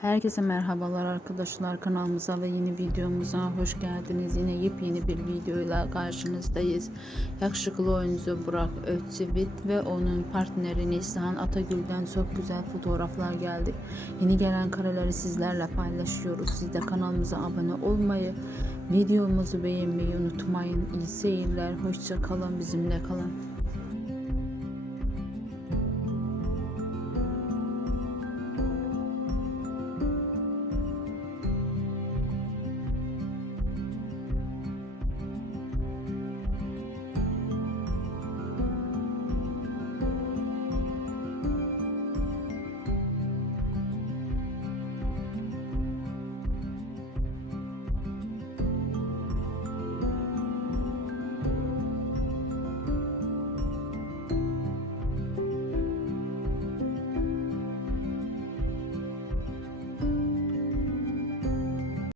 Herkese merhabalar arkadaşlar, kanalımıza ve yeni videomuza hoş geldiniz. Yine yepyeni bir videoyla karşınızdayız. Yakışıklı oyuncu Burak Özçivit ve onun partneri Neslihan Atagül'den çok güzel fotoğraflar geldi. Yeni gelen kareleri sizlerle paylaşıyoruz. Siz de kanalımıza abone olmayı, videomuzu beğenmeyi unutmayın. İyi seyirler, hoşça kalın, bizimle kalın.